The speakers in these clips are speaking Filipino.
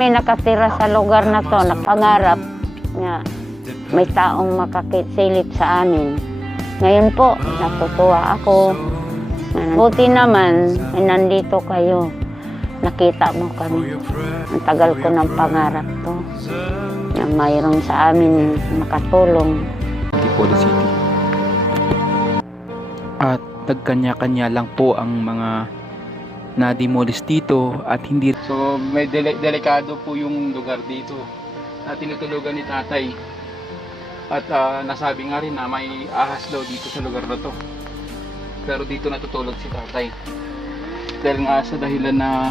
May nakatira sa lugar na to, napangarap nga may taong makakisilip sa amin. Ngayon po, natutuwa ako. Buti naman, nandito kayo. Nakita mo kami. Ang tagal ko ng pangarap to. Na mayroon sa amin makatulong. Antipolo City. At nagkanya-kanya lang po ang mga na-demolish dito at hindi. So may delikado po yung lugar dito na tinutulugan ni tatay. At nasabi nga rin na may ahas daw dito sa lugar na to. Pero dito natutulog si tatay. Dahil nga sa dahilan na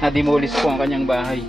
na-demolish po ang kanyang bahay.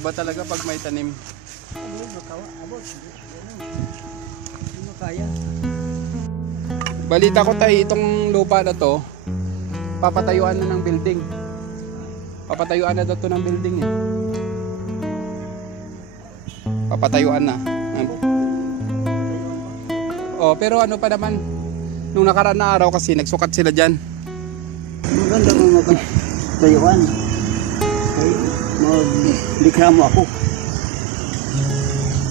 Iba talaga pag may tanim. Balita ko tayo, itong lupa na to, papatayuan na ng building. Papatayuan na daw to ng building eh. Papatayuan na. Oh, pero ano pa naman, nung nakaraan na araw kasi nagsukat sila dyan. Maganda kung magtayuan. Magdikramo ako.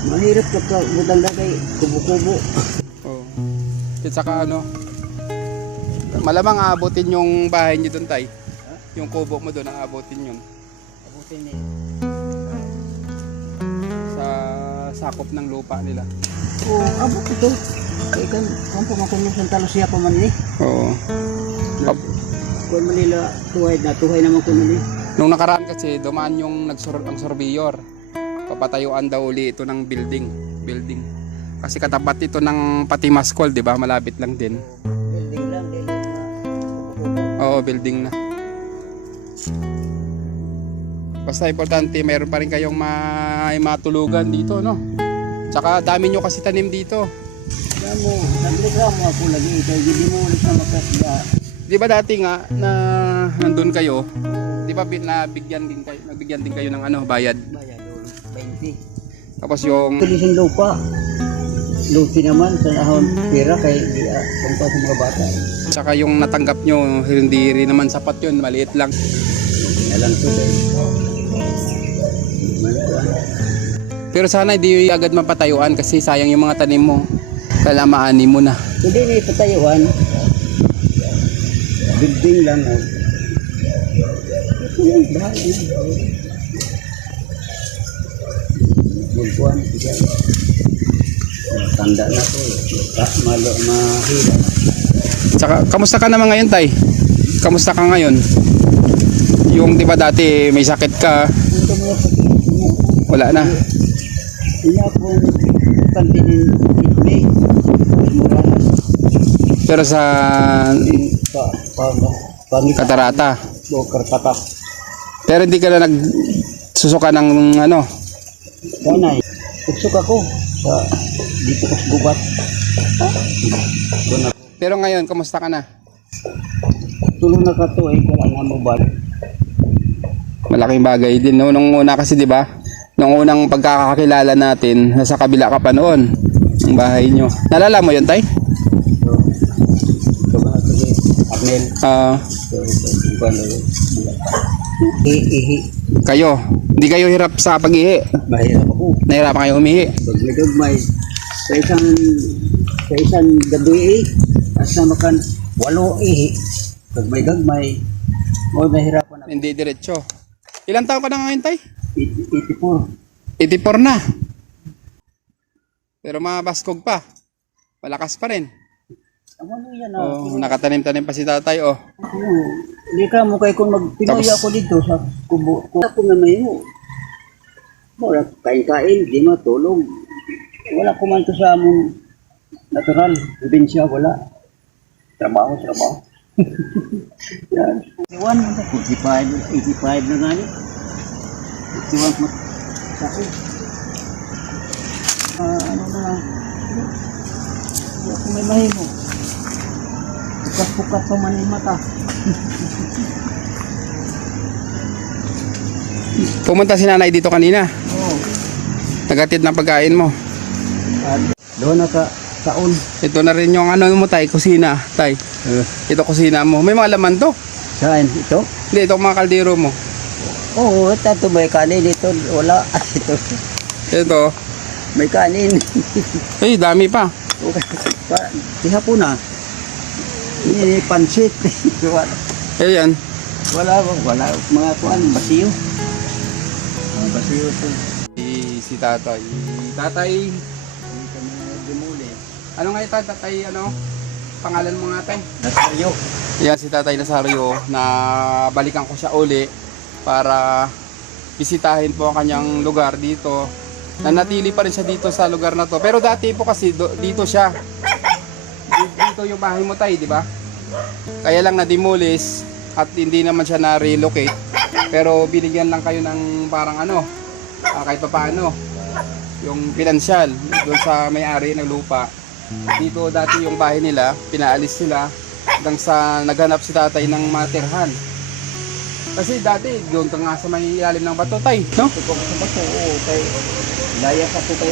Mahirap kapag butang kay kubo-kubo. Oh. At saka ano, malamang aabutin yung bahay niyo doon, tay. Yung kubo mo doon, aabutin yun. Abutin ni Sa sakop ng lupa nila. oh, abot ito. Kaya kan pumakuno sa talusiya pa man ni. Oo. Kung Manila tuhay naman kuno ni. Nung nakaraan kasi, dumaan yung ang surveyor. Papatayuan daw uli ito ng building. Kasi katapat ito ng Fatima School, di ba? Malapit lang din. Building lang, dili na. Oo, building na. Basta importante, mayroon pa rin kayong matulugan dito, no? Tsaka dami nyo kasi tanim dito. Yan mo, nagreklamo ako lagi. Kaya hindi mo ulit na magkasya. Di ba dati nga na nandun kayo, di ba nagbigyan din kayo ng ano, bayad? Bayad doon, 20. Tapos yung Tulisin lupa. Lupi naman sa ahon pera kay di pangpa sa mga bata. saka yung natanggap nyo, hindi rin naman sapat yun, maliit lang. Alam ko dahil. Pero sana hindi agad mapatayuan kasi sayang yung mga tanim mo. Kalamaan mo na. Hindi na ipatayuan. Building lang. Ito yung bahay. Bulbuan. Tanda na ito. Mahila. Tsaka, kamusta ka naman ngayon, tay? Kamusta ka ngayon? Yung, di ba dati may sakit ka, Ito mo sa wala na. Ina kong kantinin itme. Pero sa Pangita. katarata. Dokar kata. Pero hindi ka na nagsusuka ng ano. Kanay. Uksok ako sa dito ko sa gubat. Doon ako. Pero ngayon, kamusta ka na? Tulong na ka to eh. Wala na mo ba? Malaking bagay din. No? Nung una kasi, di ba? Nung unang pagkakakilala natin, nasa kabila ka pa noon. Ang bahay nyo. Nalala mo yun, tay? Ito ba na ito eh. Arnel. Ihi. Kayo. Hindi kayo hirap sa pag-ihi. Mahirap ako. Nahirapan kayo umihi. Pag may gagmay. Sa isang gabi asa makan 8 ihi. Pag may gagmay. O nahirapan ako. Hindi diretso. Ilang taon ka na ngayon, tay? 84. 84 na. Pero mabaskog pa. Malakas pa rin. Ano yan Oh, nakatanim-tanim pa si tatay, oh. Hindi ka mo kay kung magpinoy Tapos- ako dito sa kubo. Kung ako na mayo. Wala kain-kain, di matulog. Wala ko man to sa among natural. Probinsya, wala. Trabaho. Yan. 85 na nga ni. 81 sa ako. Ano na. Hindi ako may mahimo. Pukat-pukat pa man yung mata. Pumunta si nanay dito kanina. Oo. Nagatid ng pagkain mo. Doon na ka taon. Ito na rin yung ano mo, tay, kusina, tay. Ito kusina mo. May mga laman to. Saan? Ito? Hindi, ito mga kaldero mo. Oo, tato may kanin dito. Wala. Ito. Ito. May kanin. Ay, dami pa. Ihapon na. Ini pansit. Ayan. Wala. Mga kuan, basiyo. Mga basiyo ito. Si tatay. Tatay, Hindi kami dumuli. ano nga ito, tatay, ano? Pangalan mo nga, tay? Nasayo. Yan si Tatay Nazario na balikan ko siya uli para bisitahin po ang kanyang lugar dito. Nanatili pa rin siya dito sa lugar na to. Pero dati po kasi dito siya. Dito yung bahay mo, tay, di ba? Kaya lang na-demolish at hindi naman siya na-relocate. Pero binigyan lang kayo ng parang ano, kahit pa paano, yung pinansyal doon sa may-ari ng lupa. Dito dati yung bahay nila, pinaalis sila hanggang sa naghanap si tatay ng matirhan. Kasi dati doon ka nga sa may ilalim ng bato, tay, no? Ito ko sa bato. Oo, kay laya ka po kay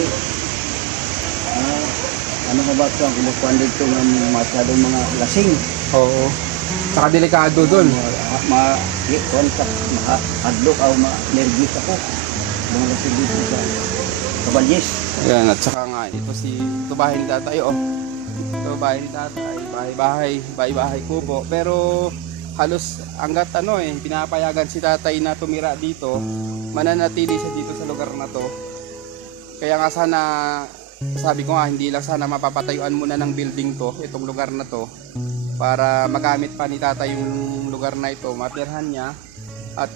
ano ba ito? Kumukuhan dito ng masyadong mga lasing. Oo. Saka delikado doon. Mahadlok o ma-nervous ako. Mga lasing dito sa Kabalyes. Yan, at saka nga, ito bahay ni tatay, oh. Ito bahay ni tatay, bahay kubo. Pero halos hanggat pinapayagan si tatay na tumira dito, mananatili siya dito sa lugar na to. Kaya nga sana, sabi ko nga, hindi lang sana mapapatayuan muna ng building to, itong lugar na to, para magamit pa ni tatay yung lugar na ito, matirhan niya, at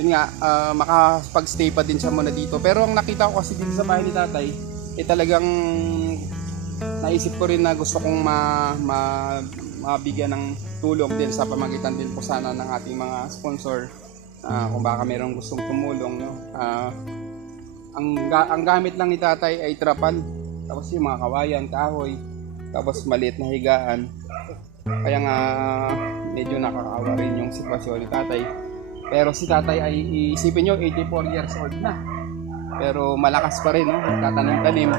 yun nga, makapag-stay pa din siya muna dito. Pero ang nakita ko kasi dito sa bahay ni tatay, talagang naisip ko rin na gusto kong mabigyan ng tulong din sa pamagitan din po sana ng ating mga sponsor. Kung baka mayroong gustong tumulong, no? Ang gamit lang ni tatay ay trapal, tapos yung mga kawayan, kahoy, tapos maliit na higaan. Kaya nga medyo nakakaawa rin yung sitwasyon ni tatay. Pero si tatay ay isipin nyo, 84 years old na. Pero malakas pa rin, no? Tatanim-tanim.